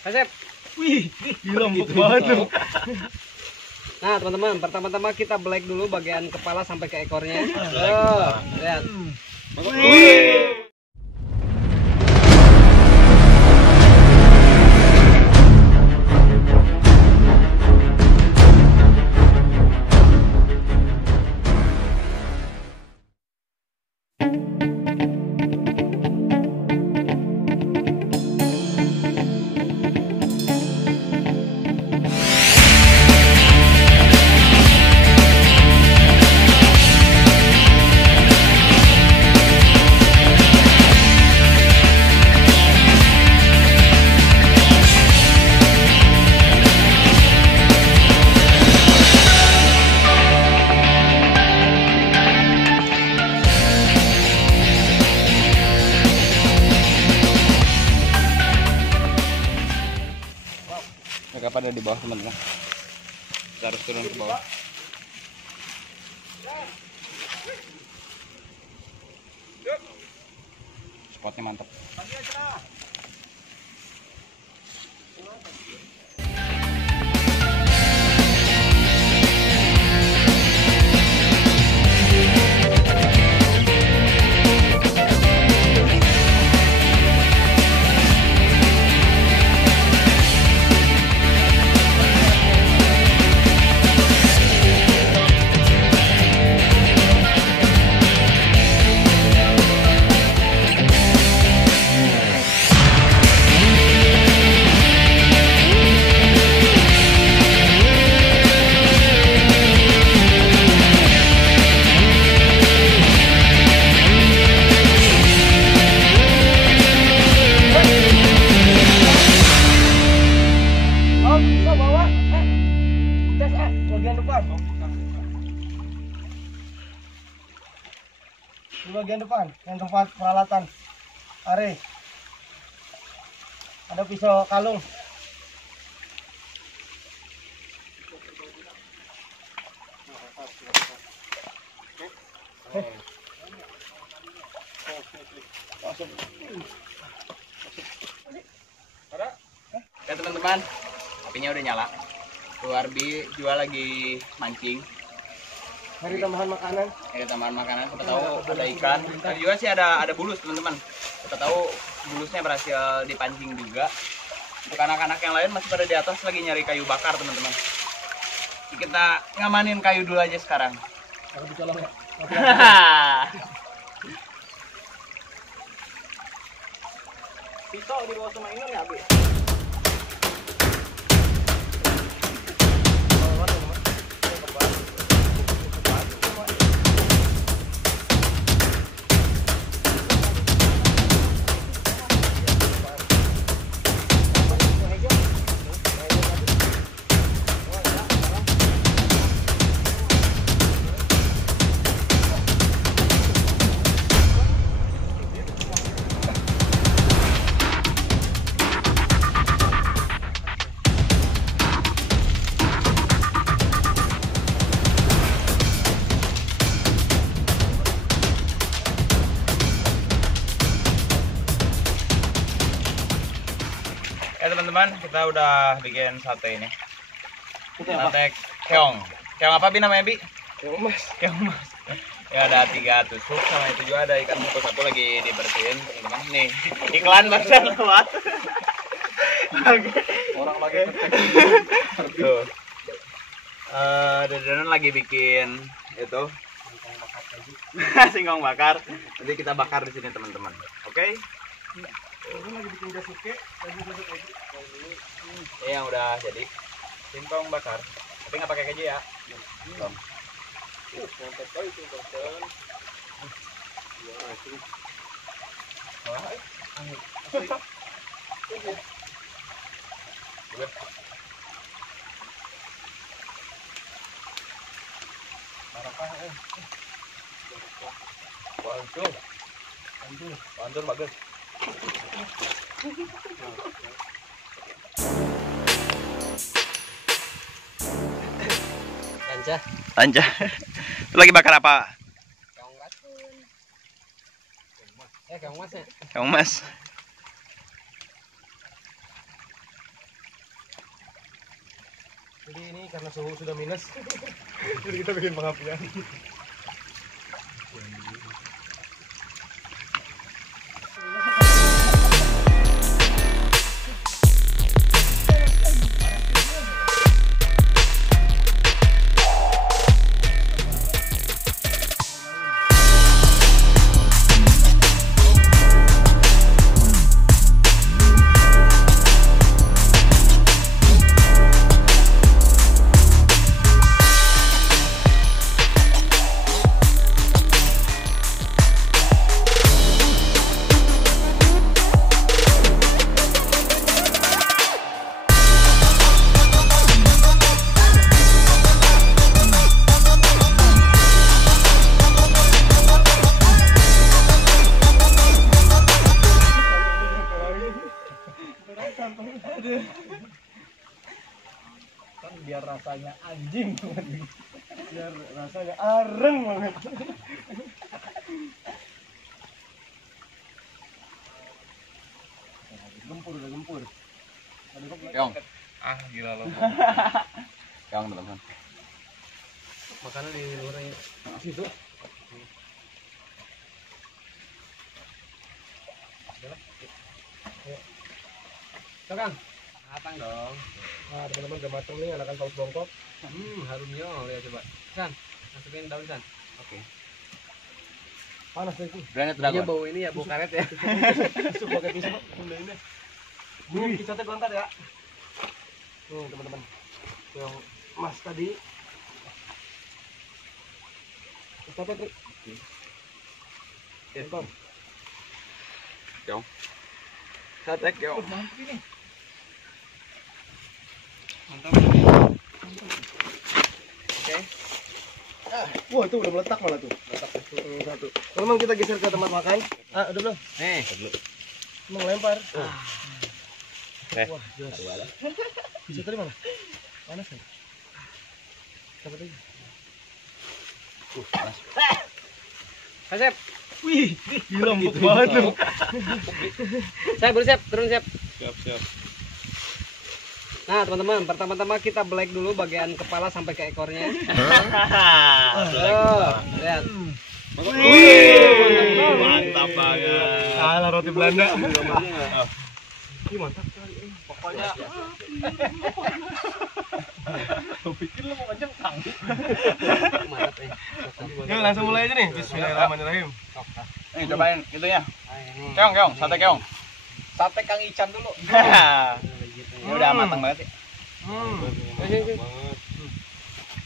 Kasep. Wih, gila empuk banget lu. Nah teman-teman, pertama-tama kita black dulu bagian kepala sampai ke ekornya. Lihat. Wih. Kapan ada di bawah teman-teman, kita harus turun ke bawah. Spotnya mantap. Di bagian depan, yang tempat peralatan are. Ada pisau kalung. Ya teman-teman, apinya udah nyala. Keluar jual lagi mancing. Hari tambahan makanan. Ada tambahan makanan. Kita tahu ada ikan. Tadi juga sih ada bulus teman-teman. Kita tahu bulusnya berhasil dipancing juga. Untuk anak-anak yang lain masih pada di atas lagi nyari kayu bakar teman-teman. Kita ngamanin kayu dulu aja sekarang. Kalau dicolong ya. Pisau di bawah sama ini nggak habis. Ya teman-teman, kita udah bikin sate ini. Sate keong. Keong apa Bi namanya Bi? Keong emas. Keong emas. Ya ada 3 tusuk, sama itu juga ada ikan satu lagi dibersihin teman-teman. Nih, iklan barusan lewat. Orang lagi Tuh. Dedenan lagi bikin itu singkong bakar. Nanti kita bakar di sini teman-teman. Oke? Ini lagi bikin jasuke, lagi susuk aja. Ini yang udah jadi singkong bakar. Tapi nggak pakai keju ya. Belum. Mantap kali itu teman. Ya, asli. Wah, Hancur bagus. Lanca. Itu lagi bakar apa? Keong racun. Keong mas ya? Keong mas. Jadi ini karena suhu sudah minus, jadi kita bikin pengapian. Kan biar rasanya anjing banget. Biar rasanya areng banget. Gempur udah gempur. Keong. Ah gila lo. Keong teman-teman. Makanan di luar ini. Situ. Kang. Matang dong. Nah, teman-teman udah matang nih, anakan saus bongkok. Harumnya lihat coba. San, masukin daun San. Oke. Panas deh itu. Granit Iya dragon. bau ini ya, bau karet ya. Tusuk pakai pisau. Ini. Ini pisaunya gua angkat ya. Nih teman-teman. Yang emas tadi. Sate trik. Keong. Sate keong. Mantap. Oke. Wah itu udah meletak malah tuh. Satu. Teman kita geser ke tempat makan. Ah udah belum? Nih. Mau lempar. Eh. Wah jelas. Bisa tadi mana? Panas kan? Dapat lagi. Panas. Kasep. Wih, gila empuk banget lu. Saya boleh siap, turun siap. Siap. Nah teman-teman, pertama-tama kita black dulu bagian kepala sampai ke ekornya. Lihat. Mantap banget. Salah roti Belanda. Ih mantap kali. Pokoknya aku pikir lu mau ngejengkang. Mantap nih. Yuk langsung mulai aja nih. Bismillahirrahmanirrahim. Nih cobain itunya. Ini. Keong, sate keong. Sate Kang Ican dulu. Ini udah matang banget sih.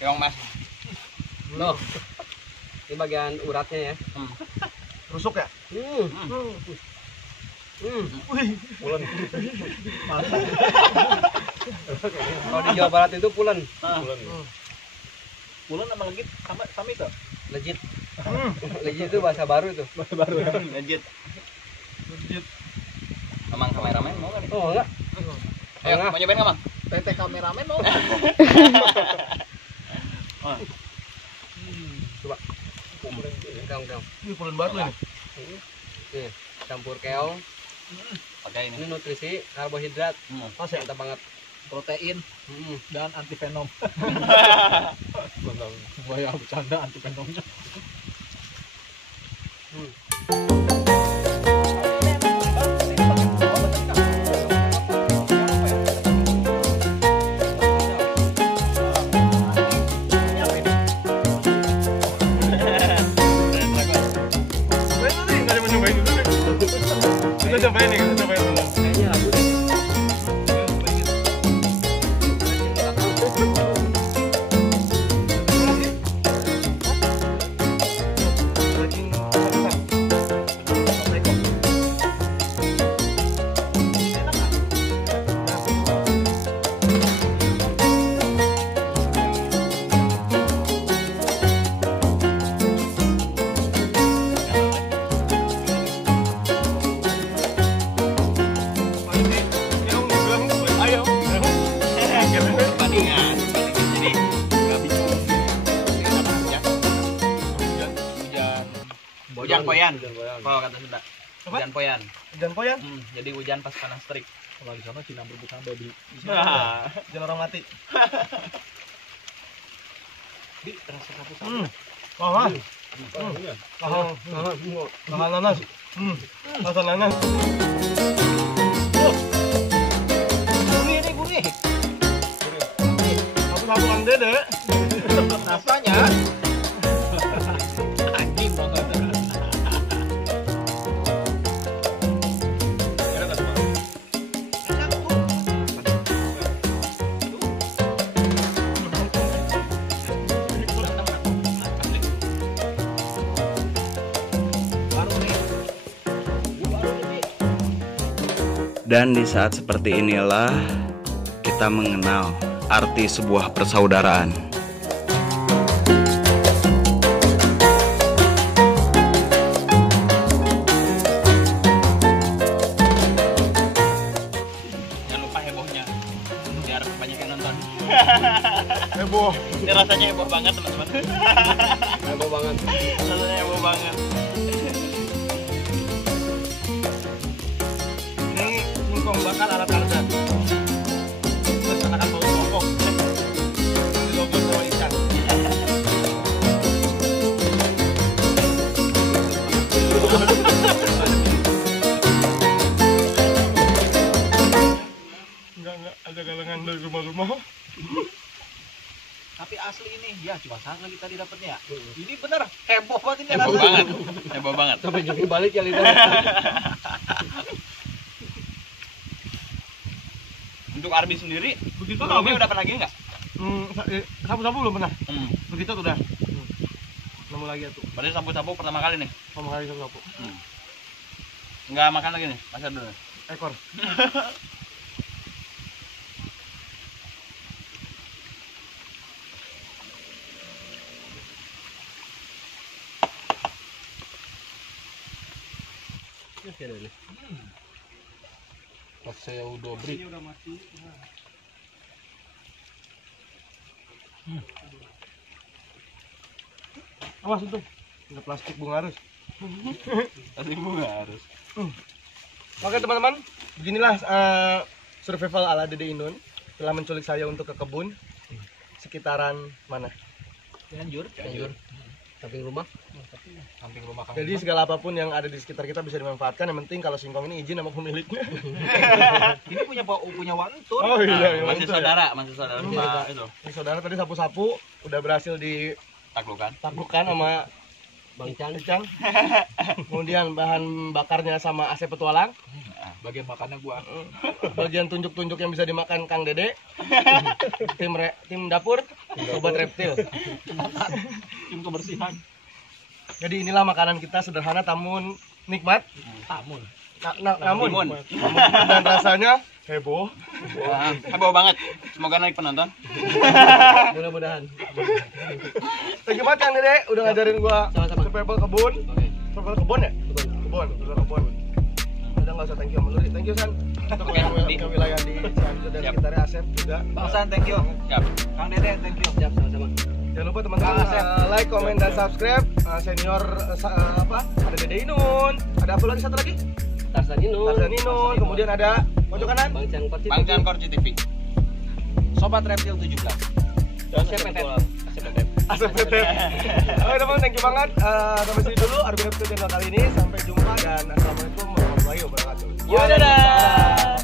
Keong mas. Loh. Ini bagian uratnya ya. Rusuk ya? Pulen. Kalau di Jawa Barat itu pulen. Pulen sama legit sama itu. Legit. Legit itu bahasa baru itu. Baru ya. Legit. Emang kameramen mau kan? Oh enggak. Ayo, mau nyobain nggak, Mang? PT kameramen mau. Coba. Keong. Ini pulen banget lu nih. Nih, campur keong. Pakai Ini ini. nutrisi, karbohidrat. Mantap banget. Protein Hmm. dan anti venom. Gua ya bercanda anti venomnya. Kita cobain nih, kita cobain dulu. Kayaknya lagu deh. Perbandingan. Jadi nggak bisa. Apa ya? Hujan poyan. Kalau kata Sunda. Hujan poyan. Hujan poyan. Jadi hujan pas panas terik. Kalau di sana Cina berebutan baby. Jangan orang mati. Di rasa sapu-sapu. Mahal. Mahal nanas. Rasa nanas. Ini gurih. Sapu-sapu Kang Dede. Rasanya anjing banget. Dan di saat seperti inilah kita mengenal arti sebuah persaudaraan. Jangan lupa hebohnya. Biar banyak yang nonton. Heboh. Ini rasanya heboh banget, teman-teman. Heboh banget. Rasanya heboh banget. Ini singkong bakar ala Tarzan. Terus akan bau sokok. Di logo sama ikan. Enggak ada galangan dari rumah-rumah. Tapi asli ini ya cuma saat lagi tadi dapatnya. Ini bener heboh banget ini Heboh rasanya. banget. Heboh banget. Sampai joki balik ya lidah. Untuk Arbi sendiri, Begitu sebelumnya udah pernah gini nggak? Sapu-sapu belum pernah. Hmm. Begitu tuh udah. Nemu lagi tuh. Berarti sapu-sapu pertama kali nih. Pertama kali sapu-sapu. Nggak makan lagi nih, pasar dulu. Ekor. Pas saya udah beri. Awas itu. Ada plastik bunga harus. Tadi bunga harus. Oke teman-teman, beginilah survival ala Dede Inun. Telah menculik saya untuk ke kebun sekitaran mana. Cianjur. Samping rumah. Samping rumah kamu. Jadi segala apapun yang ada di sekitar kita bisa dimanfaatkan. Yang penting kalau singkong ini izin sama pemiliknya. Ini punya wantur. Oh iya, Masih itu ya. saudara sama itu. Ini saudara tadi sapu-sapu udah berhasil Taklukan. ditaklukkan sama Bang Cang. Cang. Kemudian bahan bakarnya sama AC petualang. Bagian makannya gua. Bagian tunjuk-tunjuk yang bisa dimakan Kang Dede. Tim dapur, sobat reptil. Tim kebersihan. Jadi inilah makanan kita sederhana namun nikmat. Tamun. Namun dan rasanya heboh. Wah, heboh banget. Semoga naik penonton. Mudah-mudahan. Thank you banget Kang Dede udah ngajarin gua Sama-sama. survival kebun. Oke. Survival kebun ya? Kebun. Udah nggak usah thank you sama lu. Thank you San. Untuk ke wilayah di Cianjur dan Siap. sekitarnya Asep juga. Bang San, thank you. Siap. Kang Dede, thank you. Siap sama-sama. Jangan lupa teman-teman like, comment dan subscribe. Senior ada Dede Inun. Ada apa lagi satu lagi? Tarzan Inun. Kemudian ada pojok kanan. Bang Cang Korci. Bang Chan Korci TV. Sobat Reptil 17. ACPT. Oke teman, thank you banget. Sampai sini dulu Arbi Reptil channel kali ini. Sampai jumpa dan assalamualaikum warahmatullahi wabarakatuh. Yo, dadah.